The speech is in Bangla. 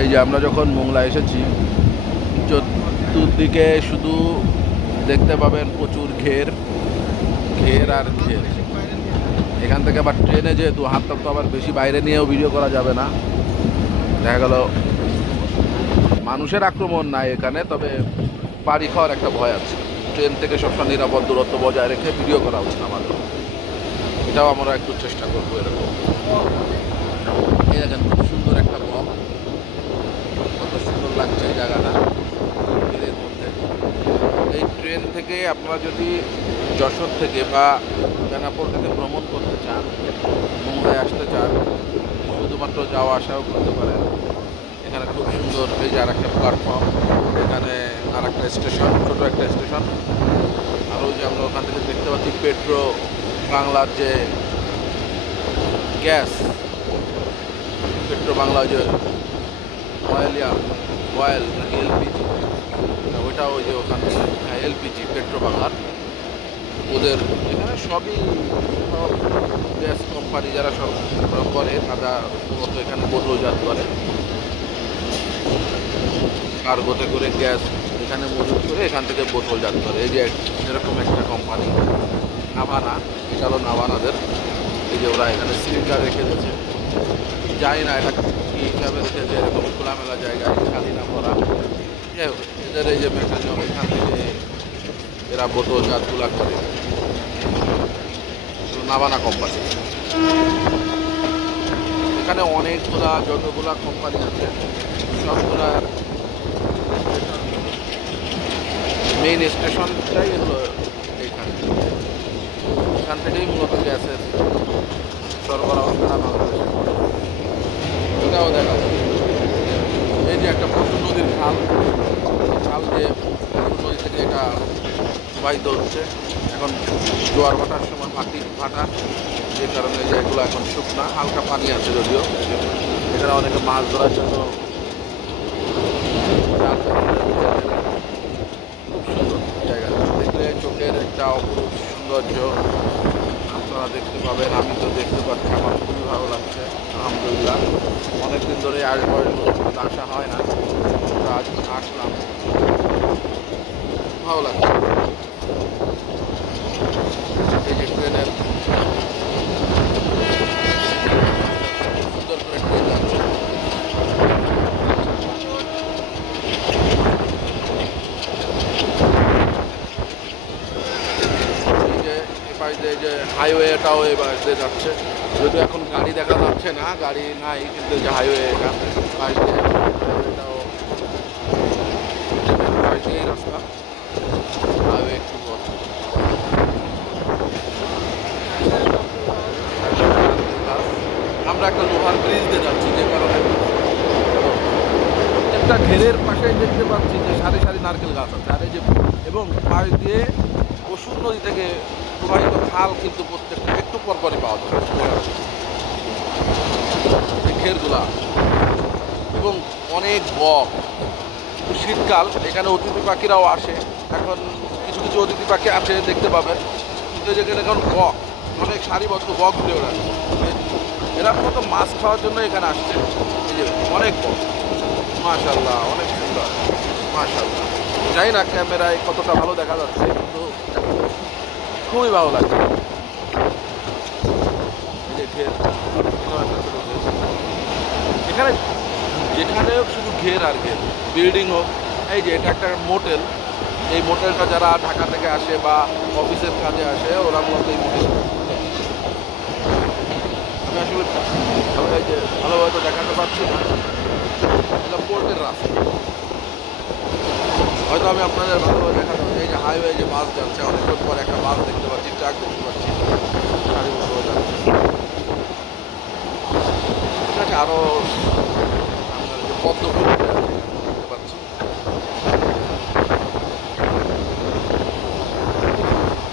এই যে আমরা যখন মোংলা এসেছি, চতুর্দিকে শুধু দেখতে পাবেন প্রচুর ঘের, ঘের আর ঘের। এখান থেকে আবার ট্রেনে যেহেতু হাতটা তো আবার বেশি বাইরে নিয়েও ভিডিও করা যাবে না, দেখা গেল মানুষের আক্রমণ নাই এখানে, তবে বাড়ি খাওয়ার একটা ভয় আছে। ট্রেন থেকে সবসময় নিরাপদ দূরত্ব বজায় রেখে ভিডিও করা উচিত আমাদের, এটাও আমরা একটু চেষ্টা করবো এরকম। এই দেখেন খুব সুন্দর একটা বক, কত সুন্দর লাগছে এই জায়গাটা ভিড়ের মধ্যে। এই ট্রেন থেকে আপনারা যদি যশোর থেকে বা বেনাপোল থেকে ভ্রমণ করতে চান, মুম্বাই আসতে চান, শুধুমাত্র যাওয়া আসাও করতে পারেন। এখানে খুব সুন্দর, এই যে আর একটা প্ল্যাটফর্ম, এখানে আর একটা স্টেশন, ছোটো একটা স্টেশন। আর ওই যে আমরা ওখান থেকে দেখতে পাচ্ছি পেট্রো বাংলার যে গ্যাস, পেট্রো বাংলা যে অয়েল নাকি এলপিজি, ওইটা ওই যে ওখান থেকে, হ্যাঁ এলপিজি, পেট্রো বাংলার। ওদের এখানে সবই, সব গ্যাস কোম্পানি যারা সব করে তারা মূলত এখানে বোতলজাত করে, কার্গোতে করে গ্যাস এখানে মজুত করে এখান থেকে বোতলজাত করে। এই যে এরকম একটা কোম্পানি নাভানা, এটা হলো নাভানাদের। এই যে ওরা এখানে সিলিন্ডার রেখে দিয়েছে, জানি না এটা কী হিসাবে রেখেছে, এরকম খোলামেলা জায়গায় খালি না ভরা। যাই হোক, এদের এই যে মেকানিজম, এখান থেকে এরা বোতলজাতগুলা করে, নাভানা কোম্পানি। এখানে অনেকগুলা, যতগুলা কোম্পানি আছে সবগুলার মেইন স্টেশনটাই হলো এইখানে। এখান থেকেই মূলত গ্যাসের সরবরাহ করা বাংলাদেশে। এটাও দেখা যায়, এই যে একটা পশুর নদীর খাল, খাল দিয়ে পশুর নদী থেকে এটা প্রবাহিত হচ্ছে। এখন জোয়ার ভাটার সময় মাটি ফাটা, যে কারণে যে এগুলো এখন শুকনা, হালকা পানি আছে যদিও। এখানে অনেকে মাছ ধরার জন্য খুব সুন্দর জায়গা, দেখলে চোখের একটা অপরূপ সৌন্দর্য আপনারা দেখতে পাবেন। আমি তো দেখতে পাচ্ছি, আমার খুবই ভালো লাগছে আলহামদুলিল্লাহ। অনেকদিন ধরে আসবো আসা হয় না, আজ আসলাম, ভালো লাগছে। এই যে ট্রেনের সুন্দর করে ট্রেন যাচ্ছে। এই যে এবার যে হাইওয়েটাও এবার যাচ্ছে, যদিও এখন গাড়ি দেখা যাচ্ছে না, গাড়ি নাই, কিন্তু যে হাইওয়ে এটা পাশ দিয়ে, হাইওয়েটাও পাশ দিয়েই রাস্তা, হাইওয়ে একটু পথ। আমরা একটা লোহার ব্রিজ দিয়ে যাচ্ছি, যে কারণে প্রত্যেকটা ঘেরের পাশে দেখতে পাচ্ছি যে সারি সারি নারকেল গাছ আছে। আর এই যে এবং পাশ দিয়ে পশুর নদী থেকে প্রবাহিত খাল কিন্তু প্রত্যেকটা একটু পরপরই পাওয়া যায় এই ঘেরগুলা। এবং অনেক বক, শীতকাল, এখানে অতিথি পাখিরাও আসে। এখন কিছু কিছু অতিথি পাখি আছে দেখতে পাবেন, কিন্তু যেখানে এখন বক, অনেক সারিবদ্ধ বক ঘুরে বেড়াচ্ছে। এরা মূলত মাছ খাওয়ার জন্য এখানে আসছে। এই যে অনেক বক, মাশাআল্লাহ, অনেক সুন্দর, মাশাআল্লাহ। জানি না ক্যামেরায় কতটা ভালো দেখা যাচ্ছে, কিন্তু খুবই ভালো লাগছে। এই যে ঘের, এটাও একটা ছোটো ঘের। এখানে যেখানে হোক শুধু ঘের আর ঘের, বিল্ডিং হোক। এই যে এটা একটা মোটেল, এই মোটেলটা যারা ঢাকা থেকে আসে বা অফিসের কাজে আসে, ওরা মূলত এই মোটেল। আমি আসলে এই যে ভালোভাবে তো দেখাতে পারছি না, এটা পোর্টের রাস্তা, হয়তো আমি আপনাদের ভালোভাবে দেখাতে পারছি। এই যে হাইওয়ে, যে বাস যাচ্ছে, অনেকক্ষণ পর একটা বাস দেখতে পাচ্ছি, ট্রাক দেখতে পাচ্ছি, সারিবদ্ধ হয়ে যাচ্ছে। ঠিক আছে, আরও আপনার যে পদ্ম ফুল